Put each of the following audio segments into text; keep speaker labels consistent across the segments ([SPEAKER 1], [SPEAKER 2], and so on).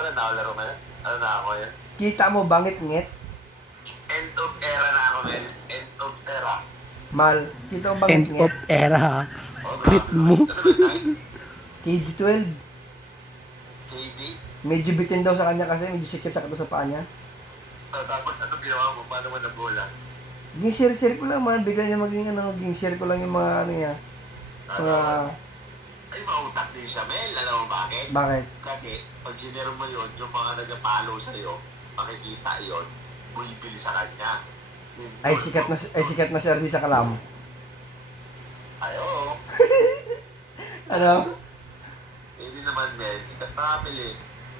[SPEAKER 1] na, nakalaro mo yan? Ano na ako yan?
[SPEAKER 2] Kita mo bangit ngit?
[SPEAKER 1] End of era na ako, men. End of era.
[SPEAKER 2] Mal, kita mo bangit
[SPEAKER 3] End of
[SPEAKER 2] ngit?
[SPEAKER 3] era ha.
[SPEAKER 1] Oh,
[SPEAKER 3] Trip mo.
[SPEAKER 1] Ano ba yun,
[SPEAKER 2] KD12.
[SPEAKER 1] KD?
[SPEAKER 2] Medyo bitin daw sa kanya kasi medyo sikip sa sa paa niya.
[SPEAKER 1] Tapos ano ginawa mo? Paano mo nabola?
[SPEAKER 2] Ging share ko lang man, bigla niya maging ging share ko lang yung mga ano niya. Mga,
[SPEAKER 1] Ay, mautak din siya, Mel. Alam mo bakit?
[SPEAKER 2] bakit?
[SPEAKER 1] Kasi, pag sinero mo yun, yung mga nag-follow sa'yo, makikita yun, buibili sa kanya.
[SPEAKER 2] Ay sikat na si RD sa Kalam.
[SPEAKER 1] Ay, oo.
[SPEAKER 2] Ano?
[SPEAKER 1] Hindi naman, Mel. Sikat na kapili.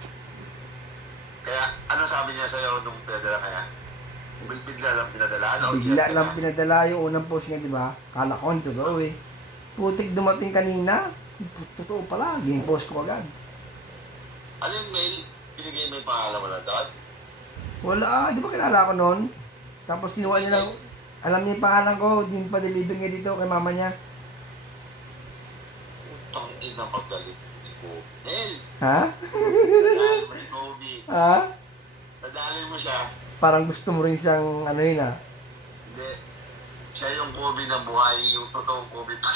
[SPEAKER 1] Kaya, ano sabi niya sa'yo nung pinadala kaya? Bigla lang pinadala? Ano,
[SPEAKER 2] Bigla lang pinadala yung unang post niya, di ba? Kala ko, totoo eh. Putik dumating kanina. Totoo pala, game post ko agad.
[SPEAKER 1] Ano yung mail? Pinigay mo yung pangalan mo na doon?
[SPEAKER 2] Wala, di ba kilala ko noon? Tapos kinuha niya lang, alam niya yung pangalan ko, din pa deliver niya dito kay mama niya.
[SPEAKER 1] Utang ina magaling si Mel,
[SPEAKER 2] Ha?
[SPEAKER 1] nadalin mo si Kobe.
[SPEAKER 2] Ha?
[SPEAKER 1] Nadalin mo siya.
[SPEAKER 2] Parang gusto mo rin siyang ano yun ah.
[SPEAKER 1] Hindi. Siya yung Kobe na buhay, yung totoong Kobe pa.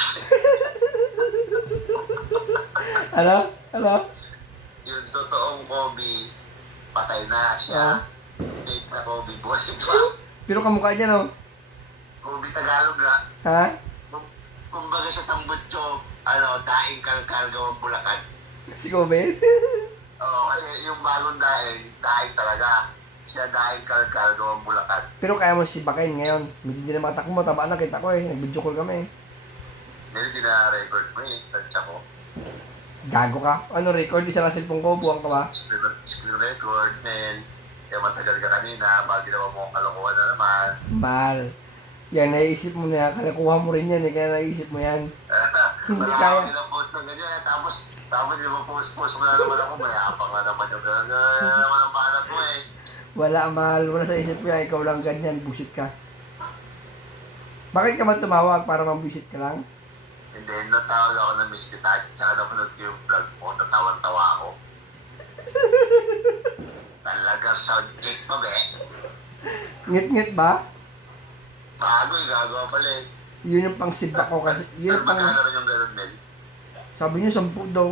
[SPEAKER 2] Ano? Ano?
[SPEAKER 1] Yung totoong Kobe, patay na siya. Fake na Kobe, buhay pa.
[SPEAKER 2] Pero kamukha niya no?
[SPEAKER 1] Kobe Tagalog na.
[SPEAKER 2] Ha?
[SPEAKER 1] Kumbaga sa tambutso, daing kalkal gawang Bulacan.
[SPEAKER 2] Si Kobe?
[SPEAKER 1] Oo, kasi yung bagong daing talaga. Siya daing kalkal gawang Bulacan.
[SPEAKER 2] Pero kaya mo si Bakain ngayon. Medyo din na makatakbo mo, taba na kita ko eh. Nag-video call kami.
[SPEAKER 1] Meron din na-record mo eh, tansya ko.
[SPEAKER 2] Gago ka. Ano record? Isa lang cellphone ko, buwang ka ba?
[SPEAKER 1] Screen record, men. Kaya matagal ka kanina, bago ginawa mo ang kalokohan na naman.
[SPEAKER 2] Mal. Yan, naiisip mo na yan. Kalakuha mo rin yan eh, kaya naisip mo yan. Hindi
[SPEAKER 1] Wala
[SPEAKER 2] kaya.
[SPEAKER 1] akong pinapost ng ganyan. Tapos yung post mo na naman ako, mayapang nga naman yung gano'n. Naman ang pangalan mo eh.
[SPEAKER 2] Wala, Mal. Wala sa isip ko yan. Ikaw lang ganyan. Bullshit ka. Bakit ka man tumawag para mabullshit ka lang?
[SPEAKER 1] And then, natawag ako ng Miss Kita, tsaka napanood ko yung vlog mo, natawan-tawa ako. Talagang sound check pa, be.
[SPEAKER 2] Ngit-ngit ba?
[SPEAKER 1] Bago eh, gagawa pala eh.
[SPEAKER 2] Yun yung pang sibak ko kasi. Yun yung pang...
[SPEAKER 1] Magkano rin yung gano'n, Mel?
[SPEAKER 2] Sabi niyo, 10 daw.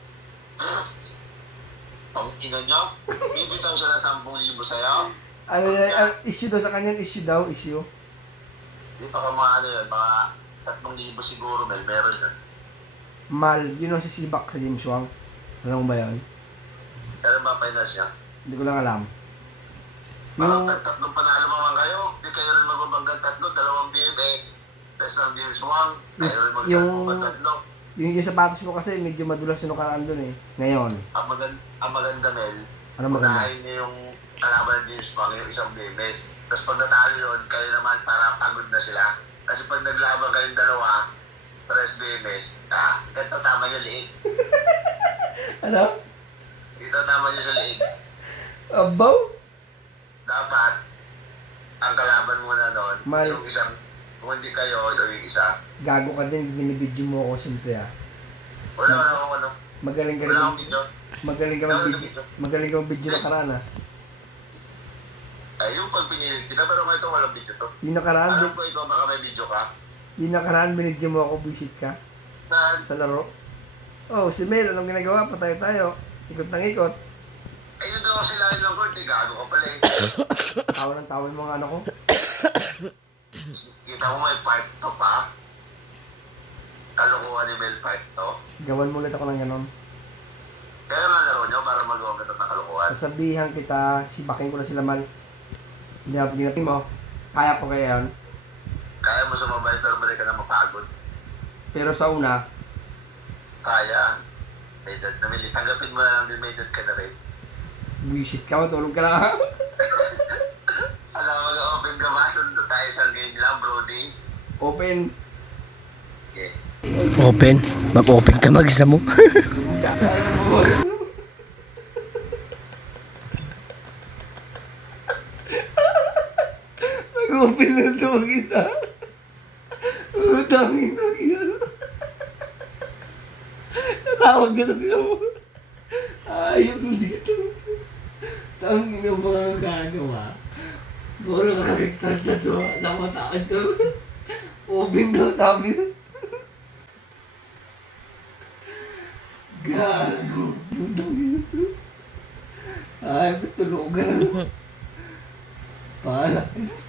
[SPEAKER 1] Pang ina niyo, bibitaw siya ng 10,000 sa'yo.
[SPEAKER 2] Ano yan? Issue daw sa kanya. Issue daw. Issue.
[SPEAKER 1] Hindi pa ka mga yun, mga 3,000 siguro, Mel, meron yun.
[SPEAKER 2] Mal. Yun ang sisibak sa James Wang. Alam mo ba yun?
[SPEAKER 1] Kaya ba finance niya?
[SPEAKER 2] Hindi ko lang alam.
[SPEAKER 1] Parang
[SPEAKER 2] Yung...
[SPEAKER 1] tatlong panalo naman kayo. Hindi kayo rin magbabanggang tatlo, dalawang BMS. Tapos ng James Wang, kayo rin magbabanggang tatlo.
[SPEAKER 2] Yung sapatos ko kasi medyo madulas yung nakaraan dun eh. Ngayon.
[SPEAKER 1] Ang maganda, Mel,
[SPEAKER 2] Ano maganda?
[SPEAKER 1] unahin niyo yung kalaban ng James Wang, yung isang BMS. Tapos pag natalo yun, kayo naman para pagod na sila. Kasi pag naglaban kayong dalawa, pares BMS, ganito tama yung liig.
[SPEAKER 2] Ano?
[SPEAKER 1] Dito tama yung sa liig.
[SPEAKER 2] Abaw?
[SPEAKER 1] Dapat, ang kalaban muna doon,
[SPEAKER 2] Mal.
[SPEAKER 1] yung isang, kung hindi kayo, yung isa.
[SPEAKER 2] Gago ka din. Binibidyo mo ako simple ah.
[SPEAKER 1] Wala akong ano.
[SPEAKER 2] Magaling ka
[SPEAKER 1] Wala
[SPEAKER 2] rin.
[SPEAKER 1] akong video.
[SPEAKER 2] Magaling ka mag-video. Magaling ka mag-video nakaraan ah.
[SPEAKER 1] Ay, yung pag pinilit kita, pero may ito walang video to.
[SPEAKER 2] Yung nakaraan,
[SPEAKER 1] Alam ko ikaw baka may video ka.
[SPEAKER 2] yung nakaraan binidyo mo ako, visit ka
[SPEAKER 1] Na,
[SPEAKER 2] sa laro. Oh, si Mel, anong ginagawa? Patay tayo. Ikot ng ikot.
[SPEAKER 1] ay yun daw kasi lahin ng court, gago ka pala eh.
[SPEAKER 2] Tawa ng tawa yung mga ano ko.
[SPEAKER 1] Kita mo may part to pa. Kalokohan ni Mel part to.
[SPEAKER 2] Gawan mo ulit ako ng ganon.
[SPEAKER 1] Kaya nga laro nyo para magawa kita ng kalokohan.
[SPEAKER 2] Sasabihan kita, sibakin ko na sila Mal. Ginapin mo. Kaya ko kaya yun.
[SPEAKER 1] Kaya mo sumabay pero mali ka na mapagod.
[SPEAKER 2] Pero sa una,
[SPEAKER 1] Kaya. May dad na Mel. Tanggapin mo na lang din may dad ka na rin.
[SPEAKER 2] visit ka, matulog ka lang.
[SPEAKER 1] Alam mo na open ka ba? Sundo tayo sa game lang, Brody.
[SPEAKER 2] Open.
[SPEAKER 1] Okay.
[SPEAKER 3] Open. Mag-open ka mag-isa mo.
[SPEAKER 2] Mag-open lang ito mag-isa. Utangin na yan. Natawag ka na sila mo. Ayop ng gusto. Ang ina mga gagawa. Puro karakter na to. Nakatakas to. Open daw sabi. Gago. Ay, tulugan na. Para.